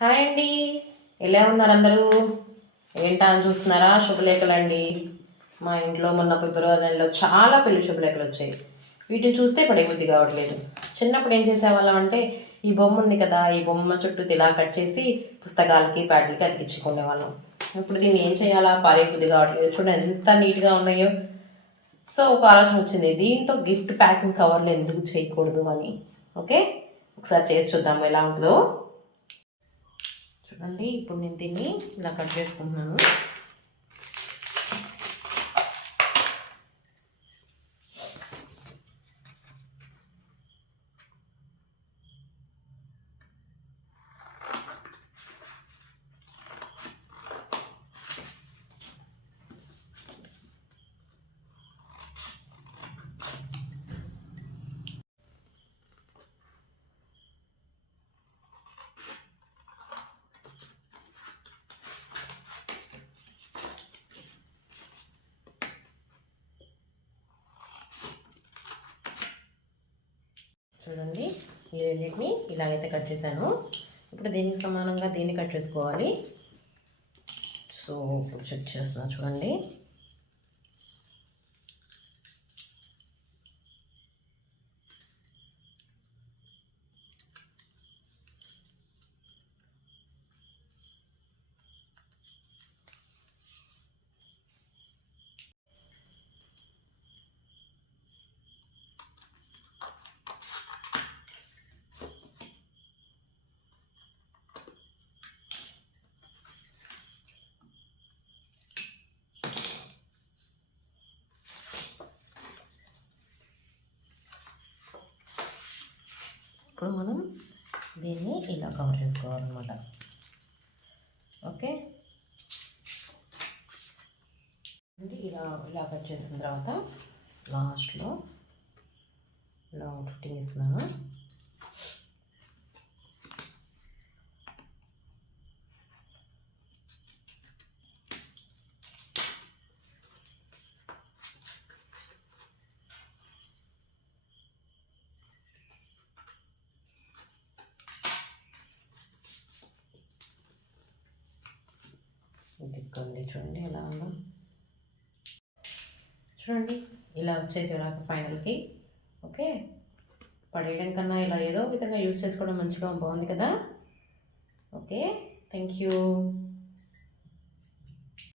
Hi అండి, ఎలా ఉన్నారు అందరూ? ఏంటా అని చూస్తున్నారా? శుభలేఖలండి. మా ఇంట్లో మొన్న ఫిబ్రవరి నెలలో చాలా పెళ్లి శుభలేఖలు వచ్చాయి. వీటిని చూస్తే పడేబుద్ధి కావట్లేదు. చిన్నప్పుడు ఏం చేసేవాళ్ళం అంటే, ఈ బొమ్మ ఉంది కదా, ఈ బొమ్మ చుట్టూ ఇలా కట్ చేసి పుస్తకాలకి ప్యాడ్లకి అతికించుకునే వాళ్ళం. ఇప్పుడు దీన్ని ఏం చేయాలా, పారేబుద్ధి కావట్లేదు. చూడండి ఎంత నీట్గా ఉన్నాయో. సో ఒక ఆలోచన వచ్చింది, దీంతో గిఫ్ట్ ప్యాకింగ్ కవర్లు ఎందుకు చేయకూడదు అని. ఓకే, ఒకసారి చేసి చూద్దాం ఎలా ఉంటుందో. చూడండి, ఇప్పుడు నేను దీన్ని ఇలా కట్ చేసుకుంటున్నాను. చూడండి, ఈ రెండింటిని ఇలాగైతే కట్ చేశాను. ఇప్పుడు దీనికి సమానంగా దీన్ని కట్ చేసుకోవాలి. సో ఇప్పుడు చెక్ చేస్తున్నా, చూడండి. ఇప్పుడు మనం దీన్ని ఇలా కవర్ చేసుకోవాలన్నమాట. ఓకే, ఇలా ఇలా కట్ చేసిన తర్వాత లాస్ట్లో ఇలా ఫిట్టింగ్ ఇస్తున్నాను. తిక్కండి, చూడండి ఎలా ఉందో. చూడండి ఇలా వచ్చేది రాక ఫైనల్కి. ఓకే, పడేయడం కన్నా ఇలా ఏదో విధంగా యూస్ చేసుకోవడం మంచిగా బాగుంది కదా. Okay, thank you.